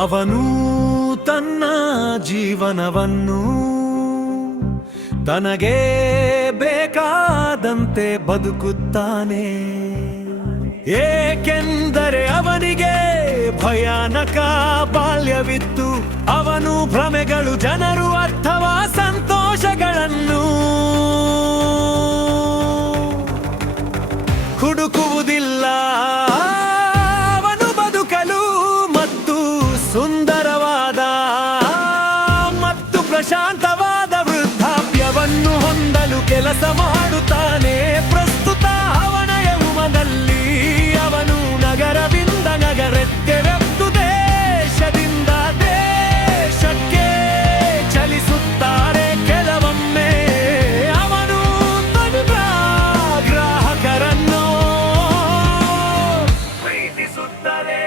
ಅವನು ತನ್ನ ಜೀವನವನ್ನು ತನಗೆ ಬೇಕಾದಂತೆ ಬದುಕುತ್ತಾನೆ, ಏಕೆಂದರೆ ಅವನಿಗೆ ಭಯಾನಕ ಬಾಲ್ಯವಿತ್ತು. ಅವನು ಭ್ರಮೆಗಳು, ಜನರು ಅಥವಾ ಸಂತೋಷಗಳನ್ನು ಹುಡುಕುವುದಿಲ್ಲ. ಅವನು ಬದುಕಲು ಮತ್ತು ಸುಂದರವಾದ ಮತ್ತು ಪ್ರಶಾಂತವಾದ ವೃದ್ಧಾಪ್ಯವನ್ನು ಹೊಂದಲು ಕೆಲಸ ಮಾಡುತ್ತಾನೆ. ಪ್ರಸ್ತುತ ಅವನ ಯೌವನದಲ್ಲಿ ಅವನು ನಗರದಿಂದ ನಗರಕ್ಕೆ ಮತ್ತು ದೇಶದಿಂದ ದೇಶಕ್ಕೆ ಚಲಿಸುತ್ತಾರೆ. ಕೆಲವೊಮ್ಮೆ ಅವನು ತನ್ನ ಗ್ರಾಹಕರನ್ನು ಪ್ರೀತಿಸುತ್ತಾರೆ.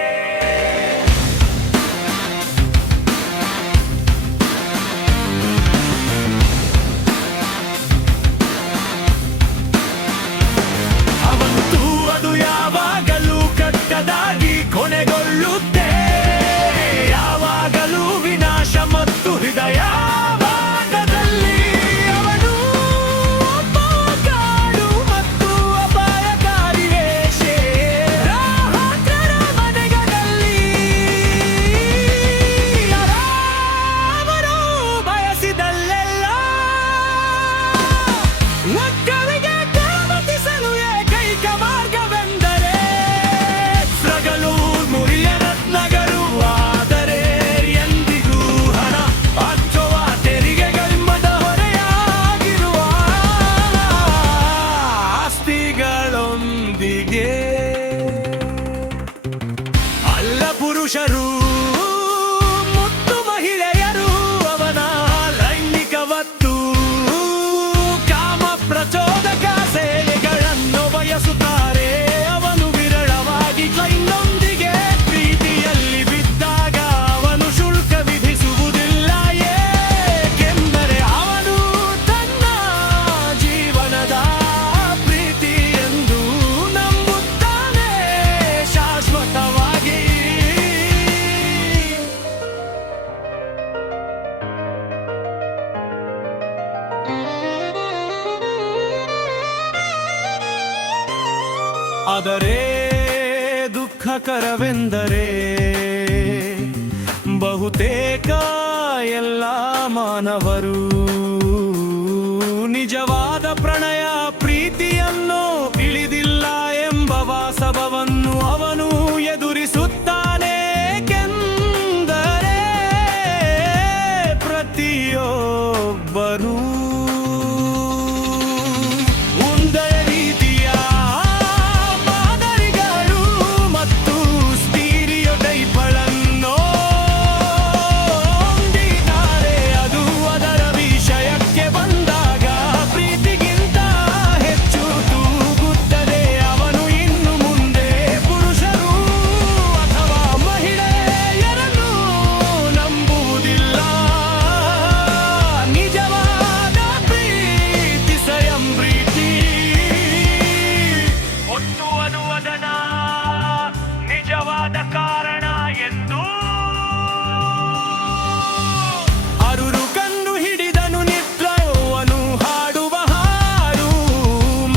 ಅವಂತೂ ಅದು ಯಾವಾಗಲೂ ಕೆಟ್ಟದಾಗಿ ಕೊನೆಗೊಳ್ಳುತ್ತೆ, ಯಾವಾಗಲೂ ವಿನಾಶ ಮತ್ತು ಹೃದಯ ಭಾಗದಲ್ಲಿ. ಅವನು ಅಪಗಾಡು ಮತ್ತು ಅಪಾಯಕಾರಿ ವೇಷೆ, ಗ್ರಾಹಕರ ಮನೆಗಳಲ್ಲಿ ಅವರು ಬಯಸಿದಲ್ಲೆಲ್ಲ ಮಕ್ಕಳಿಗೆ ಪ್ರವರ್ತಿಸಲು ಏಕೈಕ ಮಾರ್ಗವೆಂದರೆ ಸ್ರಗಲು ಮುರಿಯ ರತ್ನಗಳು. ಆದರೆ ಎಂದಿಗೂ ಹಣ ಅಥವಾ ತೆರಿಗೆಗಲ್ಮದ ಹೊರೆಯಾಗಿರುವ ಆಸ್ತಿಗಳೊಂದಿಗೆ ಅಲ್ಲ ಪುರುಷರು ಮತ್ತು ಮಹಿಳೆಯರು ಅವನ ಲೈಂಗಿಕವತ್ತು ಕಾಮ ಪ್ರಚೋದಕ ಸೇವೆಗಳನ್ನು ಬಯಸುತ್ತಾರೆ. ಅವನು ವಿರಳವಾಗಿ ಕ್ಲೈನ್ನೊಂದಿಗೆ ಪ್ರೀತಿಯಲ್ಲಿ ಬಿದ್ದಾಗ ಅವನು ಶುಲ್ಕ ವಿಧಿಸುವುದಿಲ್ಲ, ಏಕೆಂದರೆ ಅವನು ತನ್ನ ಜೀವನದ ಪ್ರೀತಿ ಎಂದು ನಂಬುತ್ತಾನೆ ಶಾಶ್ವತವಾಗಿ. ಆದರೆ ದುಃಖಕರವೆಂದರೆ ಬಹುತೇಕ ಎಲ್ಲ ಮಾನವರು ನಿಜವಾದ ಪ್ರಣಯ ಪ್ರೀತಿಯನ್ನು ತಿಳಿದಿಲ್ಲ ಎಂಬ ವಾಸ್ತವವನ್ನು ಅವನು ಎದುರಿಸುತ್ತಾನೆ. ಏಕೆಂದರೆ ಪ್ರತಿಯೊಬ್ಬರೂ ಒಂದೇ ರೀತಿಯ ಮಾದರಿಗಳು ಮತ್ತು ಸ್ಟೀರಿಯೋಟೈಪ್ಗಳನ್ನು ಹೊಂದಿದ್ದಾರೆ. ಅದು ಅದರ ವಿಷಯಕ್ಕೆ ಬಂದಾಗ ಪ್ರೀತಿಗಿಂತ ಹೆಚ್ಚು ತೂಗುತ್ತದೆ. ಅವನು ಇನ್ನು ಮುಂದೆ ಪುರುಷರು ಅಥವಾ ಮಹಿಳೆಯರನ್ನು ನಂಬುವುದಿಲ್ಲ. ನಿಜವಾದ ಪ್ರೀತಿ ಸ್ವಯಂ ಪ್ರೀತಿ. ಒಟ್ಟು ಅನುವದನ ನಿಜವಾದ ಕಾರಣ ಎಂದು ಅರುರು ಕಂಡು ಹಿಡಿದನು ನಿದ್ರವನು ಹಾಡುವ ಹಾಡು,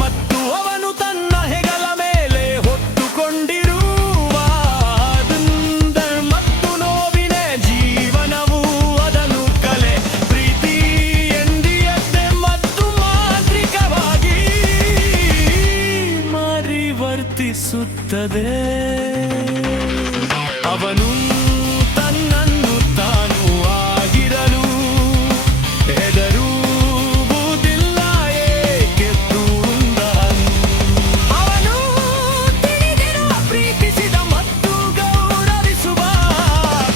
ಮತ್ತು ಅವನು ತನ್ನ ಹೆಗಲ ಮೇಲೆ ಹೊತ್ತುಕೊಂಡಿರುವ ದುಂದರ್ ಮತ್ತು ನೋವಿನ ಜೀವನವು ಅದನ್ನು ಕಲೆ ಪ್ರೀತಿ ಎಂದಿಯತ್ತೆ ಮತ್ತು ಮಾಂತ್ರಿಕವಾಗಿ ಪರಿವರ್ತಿಸುತ್ತದೆ. ಅವನು ತನ್ನನ್ನು ತಾನು ಆಗಿರಲು ಹೆದರುವುದಿಲ್ಲ, ಏಕೆ ದೂಂದನು. ಅವನು ತಿಳಿದಿರುವ ಪ್ರೀತಿಸಿದ ಮತ್ತು ಗೌರವಿಸುವ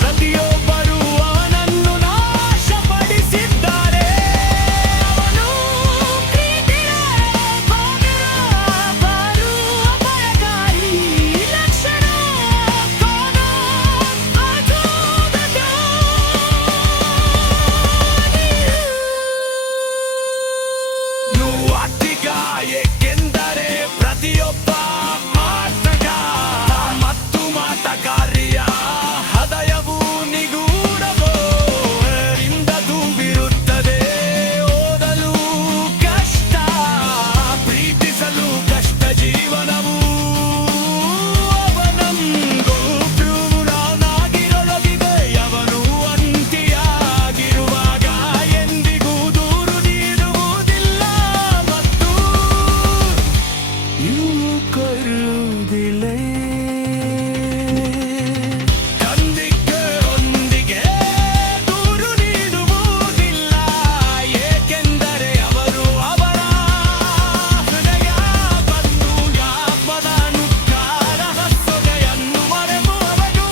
ಪ್ರತಿಯೊಬ್ಬರೂ ಅವನನ್ನು ನಾಶಪಡಿಸಿದ್ದಾರೆ. ಅವನು ಪ್ರೀತಿಯ ಬಾರು ಅಪಾಯಕಾರಿ ಲಕ್ಷಣ ಕೋನ ಇವು ಕರುವುದಿಲ್ಲ ಒಂದಿಗೆ ದೂರು ನೀಡುವುದಿಲ್ಲ ಏಕೆಂದರೆ ಅವರು ಅವರ ಹೃದಯ ಬಂದು ಯಾಪದ ನುಗ್ಗಾರ ಸೊಗೆಯನ್ನು ಮರೆತು ಅವರು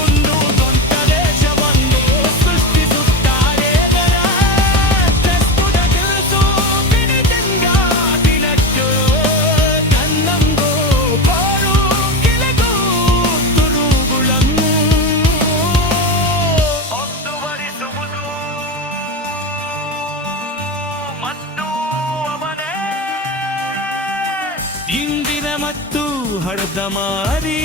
ಒಂದು ದೊಡ್ಡ ದೇಶವನ್ನು ಸೃಷ್ಟಿಸುತ್ತಾರೆ ಪ್ರಸ್ತುತ ಕೆಲಸ ಬಿಡಿದಂಗ ದಿನಕ್ಕೆ ತನ್ನಂಗೋ ಬಾರು ಕೆಳಗೂ ತುರುಗುಳನ್ನು ಮುಂದುವರಿಸುವುದು ಮತ್ತು ಅವನೇ ಇಂದಿನ ಮತ್ತು ಹಡದ ಮಾರಿ